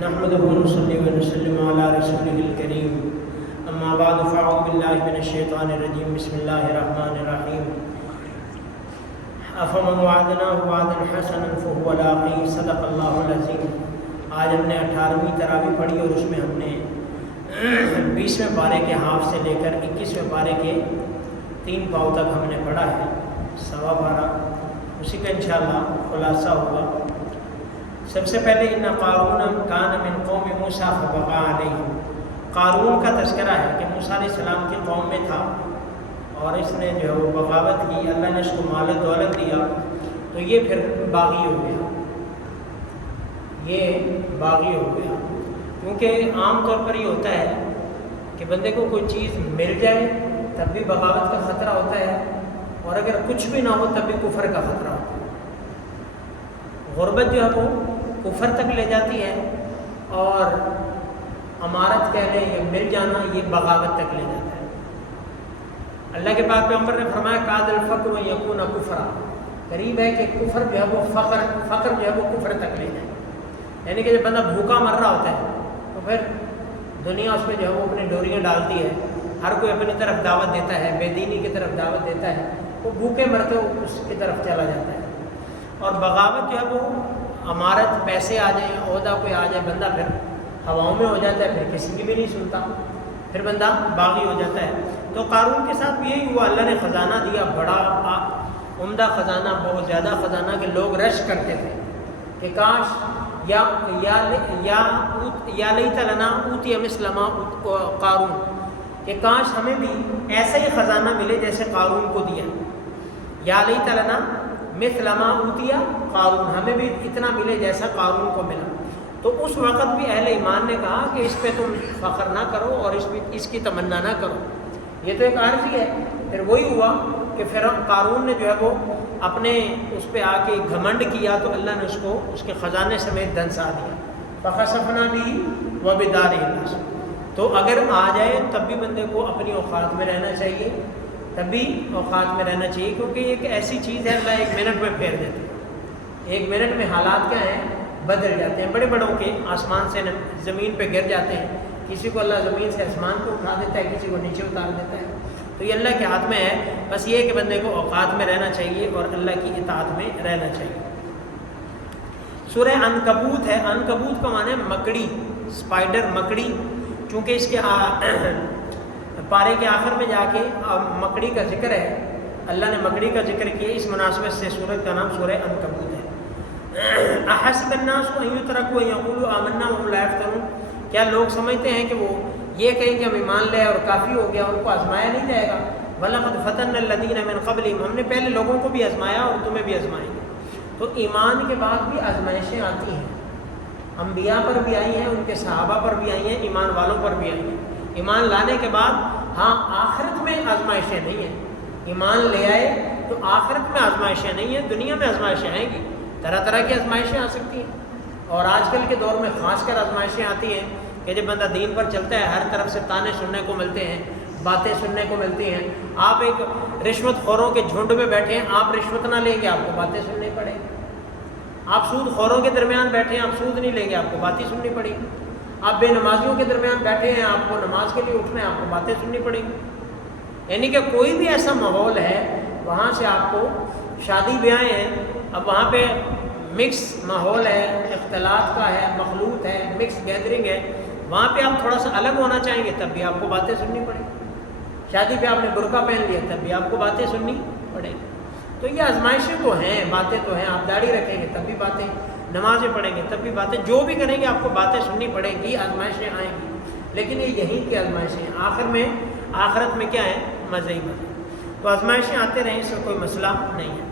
نحمده ونصلي ونسلم على رسوله الكريم اما بعد فاعوذ بالله من الشیطان الرجیم بسم اللہ الرحمن الرحیم افمن وعدناه وعدا حسنا فهو لاقيه صدق اللہ العظیم۔ آج ہم نے 18ویں تراویح پڑھی اور اس میں ہم نے 20ویں پارے کے ہاف سے لے کر 21ویں پارے کے 3 پاؤں تک ہم نے پڑھا ہے، سوا پارہ اسی کا انشاءاللہ خلاصہ ہوگا۔ سب سے پہلے ان قارون کان من قوم موسیٰ فبغى علیہم، قارون کا تذکرہ ہے کہ موسیٰ علیہ السلام کی قوم میں تھا اور اس نے جو ہے وہ بغاوت کی، اللہ نے اس کو مال دولت دیا تو یہ پھر باغی ہو گیا، یہ باغی ہو گیا۔ کیونکہ عام طور پر یہ ہوتا ہے کہ بندے کو کوئی چیز مل جائے تب بھی بغاوت کا خطرہ ہوتا ہے، اور اگر کچھ بھی نہ ہو تب بھی کفر کا خطرہ ہوتا ہے۔ غربت جو ہے وہ کفر تک لے جاتی ہے، اور امارت کہہ لیں یا مل جانا یہ بغاوت تک لے جاتا ہے۔ اللہ کے پاک پیغمبر نے فرمایا قاد الفقر یکون کفرا، قریب ہے کہ کفر جو ہے وہ فقر جو ہے وہ کفر تک لے جائے۔ یعنی کہ جب بندہ بھوکا مر رہا ہوتا ہے تو پھر دنیا اس میں جو ہے وہ اپنی ڈوریاں ڈالتی ہے، ہر کوئی اپنی طرف دعوت دیتا ہے، بے دینی کی طرف دعوت دیتا ہے، وہ بھوکے مرتے اس کی طرف چلا جاتا ہے۔ اور بغاوت جو ہے وہ امارت، پیسے آ جائیں، عہدہ کوئی آ جائے، بندہ پھر ہواؤں میں ہو جاتا ہے، پھر کسی کی بھی نہیں سنتا، پھر بندہ باغی ہو جاتا ہے۔ تو قارون کے ساتھ یہی ہوا، اللہ نے خزانہ دیا، بڑا عمدہ خزانہ، بہت زیادہ خزانہ کہ لوگ رش کرتے تھے کہ کاش یا لیت لنا اوتی مثل ما قارون، کہ کاش ہمیں بھی ایسا ہی خزانہ ملے جیسے قارون کو دیا، یا لیت لنا مثل ما اوتی قارون، ہمیں بھی اتنا ملے جیسا قارون کو ملا۔ تو اس وقت بھی اہل ایمان نے کہا کہ اس پہ تم فخر نہ کرو اور اس کی تمنا نہ کرو، یہ تو ایک عارضی ہے۔ پھر وہی ہوا کہ پھر قارون نے جو ہے وہ اپنے اس پہ آ کے گھمنڈ کیا تو اللہ نے اس کو اس کے خزانے سمیت دھنسا دیا۔ فخسفنا به وبداره الارض، تو اگر آ جائے تب بھی بندے کو اپنی اوقات میں رہنا چاہیے، تب بھی اوقات میں رہنا چاہیے، کیونکہ یہ ایک ایسی چیز ہے اللہ 1 منٹ میں پھیر دیتے ہیں۔ 1 منٹ میں حالات کیا ہیں، بدل جاتے ہیں۔ بڑے بڑوں کے آسمان سے زمین پہ گر جاتے ہیں، کسی کو اللہ زمین سے آسمان کو اٹھا دیتا ہے، کسی کو نیچے اتار دیتا ہے، تو یہ اللہ کے ہاتھ میں ہے۔ بس یہ کہ بندے کو اوقات میں رہنا چاہیے اور اللہ کی اطاعت میں رہنا چاہیے۔ سورہ عنکبوت ہے، عنکبوت کا معنی ہے مکڑی، اسپائڈر، مکڑی، چونکہ اس کے پارے کے آخر میں جا کے مکڑی کا ذکر ہے، اللہ نے مکڑی کا ذکر کیا، اس مناسبت سے سورۃ کا نام سورہ عنکبوت ہے۔ احسب الناس ان یترکوا ان یقولوا آمنا وهم لا یفتنون، کیا لوگ سمجھتے ہیں کہ وہ یہ کہیں کہ ہم ایمان لے اور کافی ہو گیا، ان کو آزمایا نہیں جائے گا؟ وَلَقَدْ فَتَنَّا الَّذِينَ مِن قَبْلِهِمْ، ہم نے پہلے لوگوں کو بھی آزمایا اور تمہیں بھی آزمائیں گے۔ تو ایمان کے بعد بھی آزمائشیں آتی ہیں، انبیاء پر بھی آئی ہیں، ان کے صحابہ پر بھی آئی ہیں، ایمان والوں پر بھی آئی ہیں۔ ایمان لانے کے بعد ہاں آخرت میں آزمائشیں نہیں ہیں، ایمان لے آئے تو آخرت میں آزمائشیں نہیں ہیں، دنیا میں آزمائشیں آئیں گی، طرح طرح کی آزمائشیں آ سکتی ہیں۔ اور آج کل کے دور میں خاص کر آزمائشیں آتی ہیں کہ جب بندہ دین پر چلتا ہے ہر طرف سے تانے سننے کو ملتے ہیں، باتیں سننے کو ملتی ہیں۔ آپ ایک رشوت خوروں کے جھنڈ میں بیٹھے ہیں، آپ رشوت نہ لیں گے آپ کو باتیں سننی پڑیں گی۔ آپ سود خوروں کے درمیان بیٹھے ہیں، آپ سود نہیں لیں گے آپ کو باتیں سننی پڑیں گی۔ آپ بے نمازیوں کے درمیان بیٹھے ہیں، آپ کو نماز کے لیے اٹھنا ہے، آپ کو باتیں سننی پڑیں گی۔ یعنی کہ کوئی بھی ایسا ماحول ہے وہاں سے آپ کو، شادی بیاہیں ہیں، اب وہاں پہ مکس ماحول ہے، اختلاط کا ہے، مخلوط ہے، مکس گیدرنگ ہے، وہاں پہ آپ تھوڑا سا الگ ہونا چاہیں گے تب بھی آپ کو باتیں سننی پڑیں گی۔ شادی پہ آپ نے برقع پہن لیا تب بھی آپ کو باتیں سننی پڑیں گی۔ تو یہ آزمائشیں تو ہیں، باتیں تو ہیں، آپ داڑھی رکھیں گے تب بھی باتیں، نمازیں پڑھیں گے تب بھی باتیں، جو بھی کریں گے آپ کو باتیں سننی پڑیں گی، آزمائشیں آئیں گی۔ لیکن یہ یہیں کی آزمائشیں ہیں، آخر میں آخرت میں کیا ہے، مزے ہی مزے۔ تو آزمائشیں آتے رہیں، اس سے کوئی مسئلہ نہیں ہے۔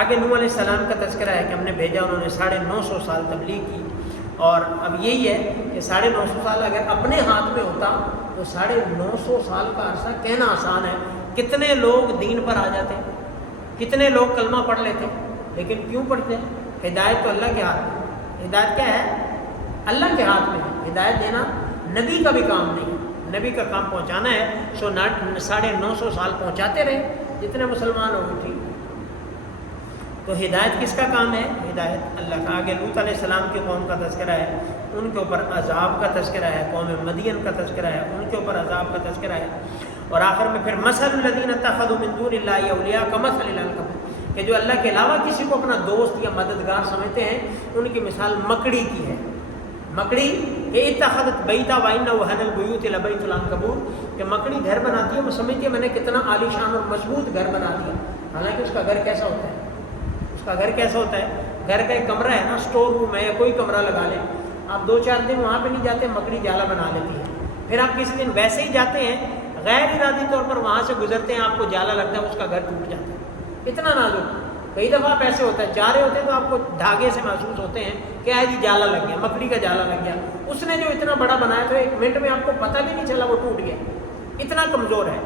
آگے نوح علیہ السلام کا تذکرہ ہے کہ ہم نے بھیجا، انہوں نے 950 سال تبلیغ کی، اور اب یہی ہے کہ 950 سال اگر اپنے ہاتھ میں ہوتا تو 950 سال کا عرصہ کہنا آسان ہے، کتنے لوگ دین پر آ جاتے، کتنے لوگ کلمہ پڑھ لیتے، لیکن کیوں پڑھتے ہیں؟ ہدایت تو اللہ کے ہاتھ میں، ہدایت کیا ہے، اللہ کے ہاتھ میں ہے۔ ہدایت دینا نبی کا بھی کام نہیں ہے، نبی کا کام پہنچانا ہے، سو 950 سال پہنچاتے رہے، جتنے مسلمان ہو گئے ٹھیک۔ تو ہدایت کس کا کام ہے؟ ہدایت اللہ کا۔ آگے لوط علیہ السلام کی قوم کا تذکرہ ہے، ان کے اوپر عذاب کا تذکرہ ہے، قوم مدین کا تذکرہ ہے، ان کے اوپر عذاب کا تذکرہ ہے، اور آخر میں پھر مثل الذین اتخذوا من دون اللہ اولیاء کمثل العنکبوت، کہ جو اللہ کے علاوہ کسی کو اپنا دوست یا مددگار سمجھتے ہیں، ان کی مثال مکڑی کی ہے۔ مکڑی کہ اتخذت بیتا وان وهن البیوت لبیت العنکبوت، کہ مکڑی گھر بناتی ہے، وہ سمجھتی ہے میں نے کتنا عالی شان اور مضبوط گھر بنا دیا، حالانکہ اس کا گھر کیسا ہوتا ہے؟ اس کا گھر کیسا ہوتا ہے؟ گھر کا ایک کمرہ ہے نا، اسٹور روم ہے یا کوئی کمرہ لگا لیں، آپ 2-4 دن وہاں پہ نہیں جاتے، مکڑی جالا بنا لیتی ہے، پھر آپ کسی دن ویسے ہی جاتے ہیں، غیر ارادی طور پر وہاں سے گزرتے ہیں، آپ کو جالا لگتا ہے، اس کا گھر ٹوٹ جاتا ہے، اتنا نازک۔ کئی دفعہ آپ ایسے ہوتا ہے، جا رہے ہوتے ہیں تو آپ کو دھاگے سے محسوس ہوتے ہیں کہ جی جالا لگ گیا، مکڑی کا جالا لگ گیا، اس نے جو اتنا بڑا بنایا تھا 1 منٹ میں آپ کو پتہ بھی نہیں چلا وہ ٹوٹ گیا، اتنا کمزور ہے۔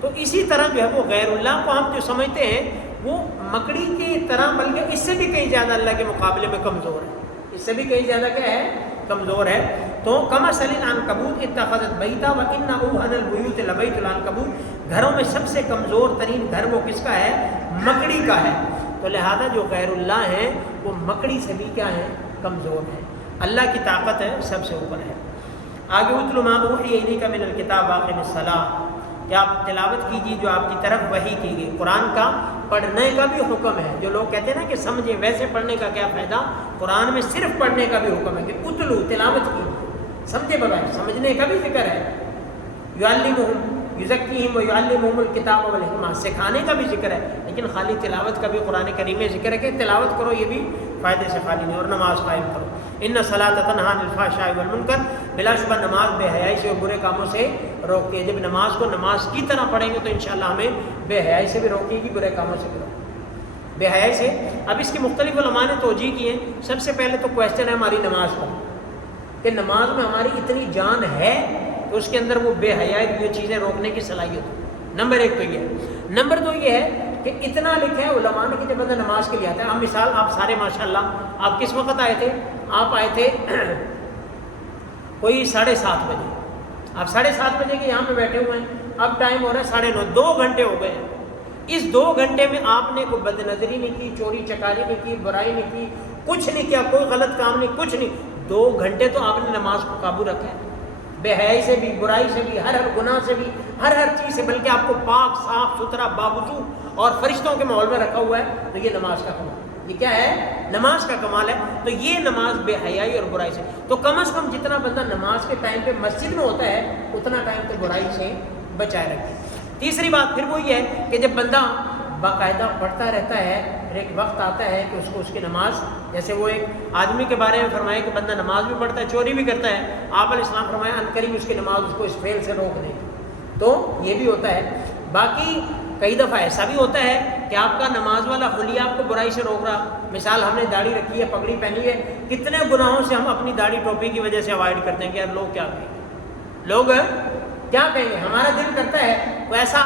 تو اسی طرح جو ہے وہ غیر اللہ کو ہم جو سمجھتے ہیں وہ مکڑی کی طرح، بلکہ اس سے بھی کہیں زیادہ اللہ کے مقابلے میں کمزور ہے، اس سے بھی کہیں زیادہ کیا ہے؟ کمزور ہے۔ تو کمثل العنکبوت اتخذت بیتا وان اوهن البیوت لبیت العنکبوت، گھروں میں سب سے کمزور ترین گھر وہ کس کا ہے؟ مکڑی کا ہے۔ تو لہذا جو غیر اللہ ہیں وہ مکڑی سے بھی کیا ہیں؟ کمزور ہیں۔ اللہ کی طاقت ہے سب سے اوپر ہے۔ آگے اتل ما اوحی الیک من الکتاب واقم الصلاۃ، کہ آپ تلاوت کیجیے جو آپ کی طرف وحی کی گئی۔ قرآن کا پڑھنے کا بھی حکم ہے، جو لوگ کہتے ہیں نا کہ سمجھے ویسے پڑھنے کا کیا فائدہ، قرآن میں صرف پڑھنے کا بھی حکم ہے کہ اتلو، تلاوت کیجیے، سمجھے بغیر، سمجھنے کا بھی ذکر ہے۔ یعلمہم یزکیہم ویعلمہم الکتاب والحکمہ، سکھانے کا بھی ذکر ہے، لیکن خالی تلاوت کا بھی قرآن کریم میں ذکر ہے کہ تلاوت کرو، یہ بھی فائدے سے خالی نہیں، اور نماز قائم کرو۔ ان الصلاۃ تنہی عن الفحشاء والمنکر، بلا شبہ نماز بے حیائی سے اور برے کاموں سے روکتی ہے۔ جب نماز کو نماز کی طرح پڑھیں گے تو انشاءاللہ ہمیں بے حیائی سے بھی روکے گی، برے کاموں سے بھی روکے گی، بے حیائی سے۔ اب اس کی مختلف علماء نے توجیہ کی ہیں۔ سب سے پہلے تو کویسچن ہے ہماری نماز کا، کہ نماز میں ہماری اتنی جان ہے کہ اس کے اندر وہ بے حیائی یہ چیزیں روکنے کی صلاحیت ہو۔ نمبر 1 تو یہ ہے۔ نمبر 2 یہ ہے کہ اتنا لکھا ہے علماء نے کہ جب بندہ نماز کے لیے آتا ہے، اب مثال آپ سارے ماشاءاللہ، آپ کس وقت آئے تھے؟ آپ آئے تھے کوئی 7:30 بجے، آپ 7:30 بجے کے یہاں پہ بیٹھے ہوئے ہیں، اب ٹائم ہو رہا ہے 9:30، 2 گھنٹے ہو گئے ہیں۔ اس 2 گھنٹے میں آپ نے کوئی بد نظری نہیں کی، چوری چکاری نہیں کی، برائی نہیں کی، کچھ نہیں کیا، کوئی غلط کام نہیں، کچھ نہیں۔ 2 گھنٹے تو آپ نے نماز کو قابو رکھا ہے، بے حیائی سے بھی، برائی سے بھی، ہر گناہ سے بھی، ہر چیز سے، بلکہ آپ کو پاک صاف ستھرا باوضو اور فرشتوں کے ماحول میں رکھا ہوا ہے۔ تو یہ نماز کا کمال، یہ کیا ہے؟ نماز کا کمال ہے۔ تو یہ نماز بے حیائی اور برائی سے، تو کم از کم جتنا بندہ نماز کے ٹائم پہ مسجد میں ہوتا ہے اتنا ٹائم تو برائی سے بچائے رکھے۔ تیسری بات پھر وہی ہے کہ جب بندہ باقاعدہ پڑھتا رہتا ہے، پھر ایک وقت آتا ہے کہ اس کو اس کی نماز، جیسے وہ ایک آدمی کے بارے میں فرمایا کہ بندہ نماز بھی پڑھتا ہے، چوری بھی کرتا ہے، آپ علیہ السلام فرمایا عنقریب اس کی نماز اس کو اس فعل سے روک دے گی۔ تو یہ بھی ہوتا ہے۔ باقی کئی دفعہ ایسا بھی ہوتا ہے کہ آپ کا نماز والا حلیہ آپ کو برائی سے روک رہا، مثال ہم نے داڑھی رکھی ہے، پگڑی پہنی ہے، کتنے گناہوں سے ہم اپنی داڑھی ٹوپی کی وجہ سے اوائڈ کرتے ہیں کہ یار لوگ کیا کہیں گے، لوگ کیا کہیں گے، ہمارا دل کرتا ہے ویسا،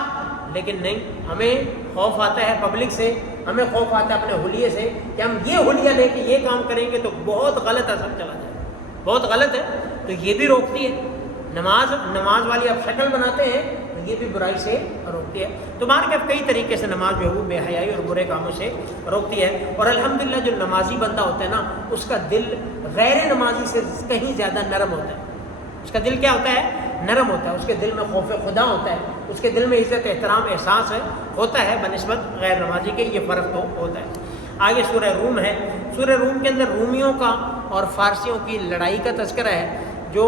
لیکن نہیں، ہمیں خوف آتا ہے پبلک سے، ہمیں خوف آتا ہے اپنے حلیے سے کہ ہم یہ حلیہ لے کے یہ کام کریں گے تو بہت غلط اثر چلا جائے، بہت غلط ہے۔ تو یہ بھی روکتی ہے نماز والی آپ شکل بناتے ہیں تو یہ بھی برائی سے روکتی ہے۔ تو مان کے اب کئی طریقے سے نماز جو ہے وہ بے حیائی اور برے کاموں سے روکتی ہے۔ اور الحمدللہ جو نمازی بندہ ہوتا ہے نا، اس کا دل غیر نمازی سے کہیں زیادہ نرم ہوتا ہے، اس کا دل کیا ہوتا ہے؟ نرم ہوتا ہے، اس کے دل میں خوف خدا ہوتا ہے، اس کے دل میں عزت احترام احساس ہوتا ہے بنسبت غیر نمازی کے، یہ فرق تو ہوتا ہے۔ آگے سورہ روم ہے، سورہ روم کے اندر رومیوں کا اور فارسیوں کی لڑائی کا تذکرہ ہے۔ جو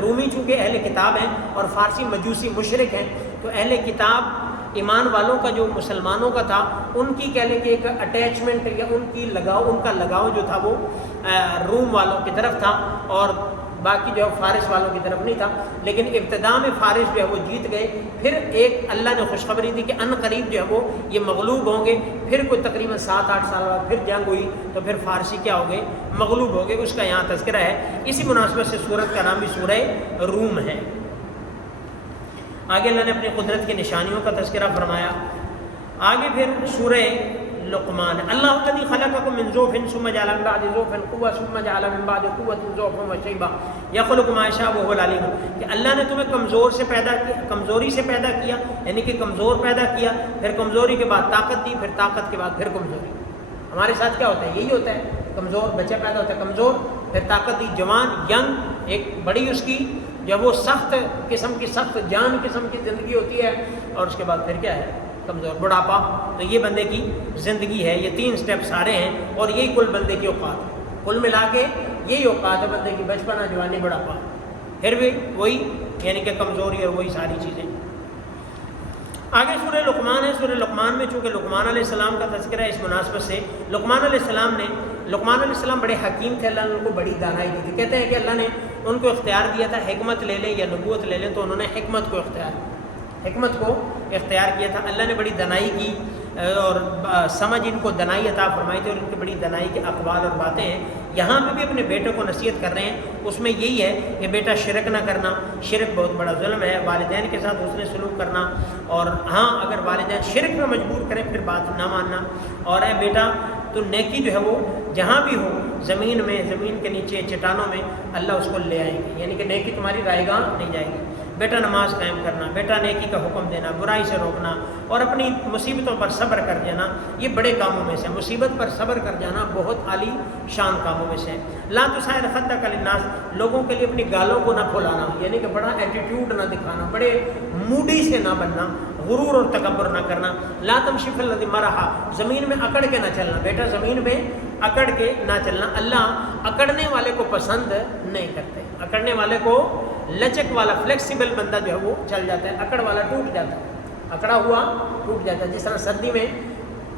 رومی چونکہ اہل کتاب ہیں اور فارسی مجوسی مشرک ہیں، تو اہل کتاب ایمان والوں کا جو مسلمانوں کا تھا، ان کی کہہ لیں کہ ایک اٹیچمنٹ یا ان کا لگاؤ جو تھا وہ روم والوں کی طرف تھا، اور باقی جو ہے فارس والوں کی طرف نہیں تھا۔ لیکن ابتدا میں فارس جو ہے وہ جیت گئے، پھر ایک اللہ نے خوشخبری دی کہ ان قریب جو ہے وہ یہ مغلوب ہوں گے، پھر کوئی تقریباً 7-8 سال بعد پھر جنگ ہوئی تو پھر فارسی کیا ہو گئے؟ مغلوب ہو گئے، اس کا یہاں تذکرہ ہے۔ اسی مناسبت سے سورت کا نام بھی سورہ روم ہے۔ آگے اللہ نے اپنی قدرت کی نشانیوں کا تذکرہ فرمایا۔ آگے پھر سورہ لقمان، اللہ الذی خلقکم من ضعف ثم جعل من بعد ضعف قوة ثم جعل من بعد قوة ضعفا وشیبا یخلق ما یشاء وهو العلیم، کہ اللہ نے تمہیں کمزوری سے پیدا کیا، یعنی کہ کمزور پیدا کیا، پھر کمزوری کے بعد طاقت دی، پھر طاقت کے بعد پھر کمزوری، ہمارے ساتھ کیا ہوتا ہے؟ یہی ہوتا ہے، کمزور بچہ پیدا ہوتا ہے کمزور، پھر طاقت دی جوان ینگ، ایک بڑی اس کی جب وہ سخت قسم کی سخت جان قسم کی زندگی ہوتی ہے، اور اس کے بعد پھر کیا ہے؟ کمزور بڑھاپا۔ تو یہ بندے کی زندگی ہے، یہ 3 سٹیپ سارے ہیں، اور یہی کل بندے کی اوقات ہے، کل ملا کے یہی اوقات ہے بندے کی، بچپنا، جوانی، بڑھاپا، پھر بھی وہی یعنی کہ کمزوری اور وہی ساری چیزیں۔ آگے سورہ لقمان ہے، سورہ لقمان میں چونکہ لقمان علیہ السلام کا تذکرہ ہے، اس مناسبت سے لقمان علیہ السلام بڑے حکیم تھے، اللہ نے ان کو بڑی دانائی دی تھی۔ کہتے ہیں کہ اللہ نے ان کو اختیار دیا تھا، حکمت لے لیں یا نبوت لے لیں، تو انہوں نے حکمت کو اختیار کیا تھا۔ اللہ نے بڑی دانائی کی اور سمجھ ان کو دانائی عطا فرمائی تھی، اور ان کی بڑی دانائی کے اقوال اور باتیں ہیں۔ یہاں پہ بھی اپنے بیٹے کو نصیحت کر رہے ہیں، اس میں یہی ہے کہ بیٹا شرک نہ کرنا، شرک بہت بڑا ظلم ہے، والدین کے ساتھ حسن سلوک کرنا، اور ہاں اگر والدین شرک میں مجبور کریں پھر بات نہ ماننا، اور اے بیٹا تو نیکی جو ہے وہ جہاں بھی ہو، زمین میں، زمین کے نیچے، چٹانوں میں، اللہ اس کو لے آئیں گے، یعنی کہ نیکی تمہاری رائے گاہ نہیں جائے گی۔ بیٹا نماز قائم کرنا، بیٹا نیکی کا حکم دینا، برائی سے روکنا، اور اپنی مصیبتوں پر صبر کر جانا، یہ بڑے کاموں میں سے، مصیبت پر صبر کر جانا بہت عالی شان کاموں میں سے ہے۔ لا تسائر خدک للناس، لوگوں کے لیے اپنی گالوں کو نہ کھولانا، یعنی کہ بڑا ایٹیٹیوڈ نہ دکھانا، بڑے موڈی سے نہ بننا، غرور اور تکبر نہ کرنا۔ لا تمشی فی الارض مرحا، زمین میں اکڑ کے نہ چلنا، بیٹا زمین میں اکڑ کے نہ چلنا، اللہ اکڑنے والے کو پسند نہیں کرتے۔ اکڑنے والے کو، لچک والا فلیکسیبل بندہ جو ہے وہ چل جاتا ہے، اکڑ والا ٹوٹ جاتا ہے، اکڑا ہوا ٹوٹ جاتا ہے۔ جس طرح سردی میں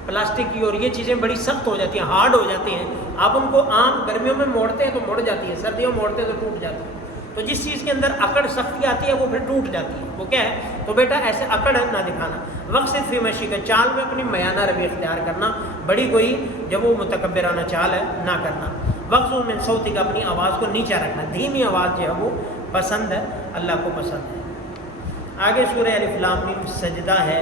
پلاسٹک کی اور یہ چیزیں بڑی سخت ہو جاتی ہیں، ہارڈ ہو جاتی ہیں، آپ ان کو عام گرمیوں میں موڑتے ہیں تو مڑ جاتی ہے، سردیوں میں موڑتے ہیں تو ٹوٹ جاتی ہے۔ تو جس چیز کے اندر اکڑ سختی آتی ہے وہ پھر ٹوٹ جاتی ہے، وہ کیا ہے؟ تو بیٹا ایسے اکڑ نہ دکھانا۔ وقصد فی مشیک، چال میں اپنی میانہ روی اختیار کرنا، بڑی کوئی جب وہ متکبرانہ چال ہے نہ کرنا۔ وغضض من صوتک، اپنی آواز کو نیچا رکھنا، دھیمی آواز جو ہے وہ پسند ہے، اللہ کو پسند ہے۔ آگے سورہ الف لام میم سجدہ ہے،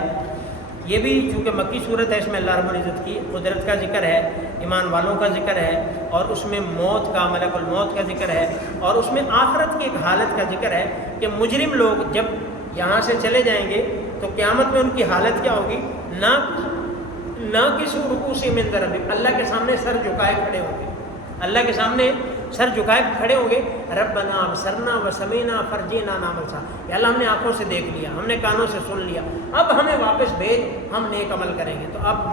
یہ بھی چونکہ مکی صورت ہے، اس میں اللہ رب العزت کی قدرت کا ذکر ہے، ایمان والوں کا ذکر ہے، اور اس میں موت کا، ملک الموت کا ذکر ہے، اور اس میں آخرت کی ایک حالت کا ذکر ہے کہ مجرم لوگ جب یہاں سے چلے جائیں گے تو قیامت میں ان کی حالت کیا ہوگی؟ نہ کسی رکوع من ربک، اللہ کے سامنے سر جھکائے کھڑے ہوں گے، اللہ کے سامنے سر جھکائے کھڑے ہوں گے، ربنا ابصرنا وسمعنا فرجعنا نعمل صالحا، یا اللہ ہم نے آنکھوں سے دیکھ لیا، ہم نے کانوں سے سن لیا، اب ہمیں واپس بھیج، ہم نیک عمل کریں گے، تو اب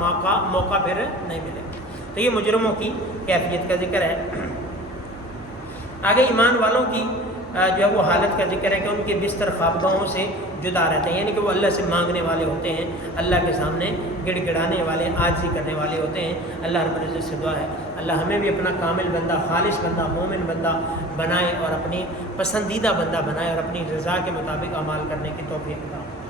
موقع پھر نہیں ملے گا۔ تو یہ مجرموں کی کیفیت کا ذکر ہے۔ آگے ایمان والوں کی جو ہے وہ حالت کا ذکر ہے کہ ان کے بستر خوابگاہوں سے جدا رہتے ہیں، یعنی کہ وہ اللہ سے مانگنے والے ہوتے ہیں، اللہ کے سامنے گڑ گڑانے والے، عاجزی کرنے والے ہوتے ہیں۔ اللہ رب العزت سے دعا ہے اللہ ہمیں بھی اپنا کامل بندہ، خالص بندہ، مومن بندہ بنائے، اور اپنی پسندیدہ بندہ بنائے، اور اپنی رضا کے مطابق اعمال کرنے کی توفیق عطا فرمائے۔